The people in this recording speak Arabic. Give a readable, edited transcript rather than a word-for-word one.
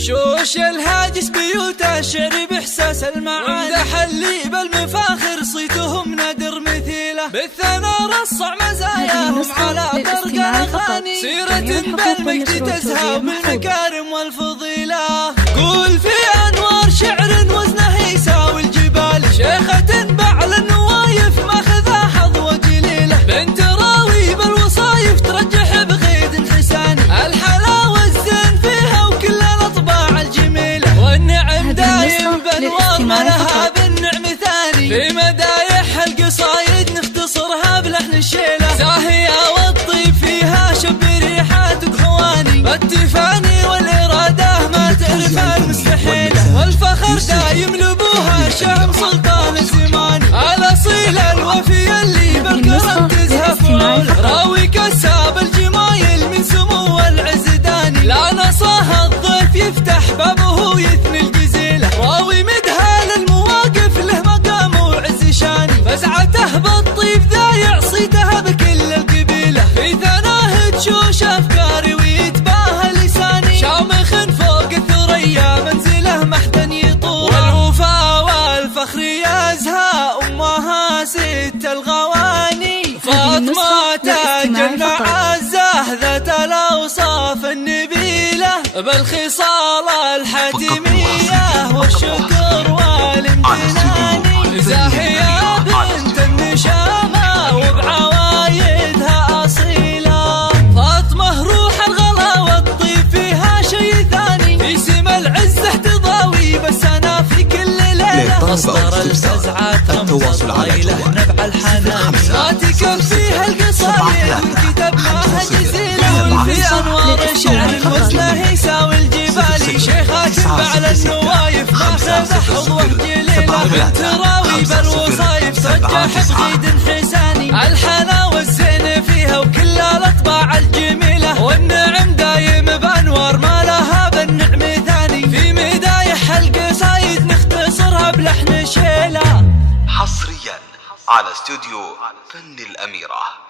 شوش الهاجس بيوته الشعر بإحساس المعاني، امدح اللي بالمفاخر صيتهم نادر مثيله، بالثنى رصع مزاياهم على طرق الأغاني، سيرة بالمجد تزهى بالمكارم والفضيلة. قول في أنوار شعر وزنه يساوي الجبال، شيخة بعل النوايف ماخذها حظوة جليلة، بنت راوي بالوصايف ترجح بغيد حساني، الحلاوة الزين فيها وكل الأطباع الجميلة، والنعم دايم بأنوار ما لها بالنعم ثاني، في مدايح القصايد نختصرها بلحن الشيلة، زاهية والطيب فيها شب ريحاتك حواني، بالتفاني والإرادة ما تعرف المستحيلة، والفخر دايم لبوها شهم سلطان الزمان، الأصيل الوفي اللي بالكرم تزهف عول، راوي كساب الجمايل من سمو العزداني، لا نصاها الضيف يفتح بابه يثني الجزيلة، راوي مدها للمواقف له مقام وعز شاني، فزعته بالطيب ذا يعصيتها بكل القبيلة، في ثناه تشوش أفكاري ويتباهى لساني، شامخ فوق الثريا منزله محدا يطول، والوفا والفخر يزهى أمها ست الغواني، فاطمة تاج المعزة ذات الأوصاف النبيلة، بالخصال الحتمية والشكر والامتنان، زاهية بنت النشامة وبعوايدها أصيلة، فاطمة روح الغلا والطيب فيها شي ثاني، في سما العزة تضاوي بس أنا في كل ليلة، مصدر الفزعة تمضى الطيلة نبع الحنان، ما تكفيها القصايد وكتبناها جزيلة، في أنوار شعر وزنه يساوي الجبال، شيخات بعل النوايف ماخذة حظوة جليلة، بنت راوي بالوصايف ترجح بغيد حساني، الحلاوة الزين فيها وكل الأطباع الجميلة، والنعم دايم بأنوار ما لها بالنعم ثاني، في مدايح القصايد نختصرها بلحن شيلة. حصريا على استوديو فن الأميرة.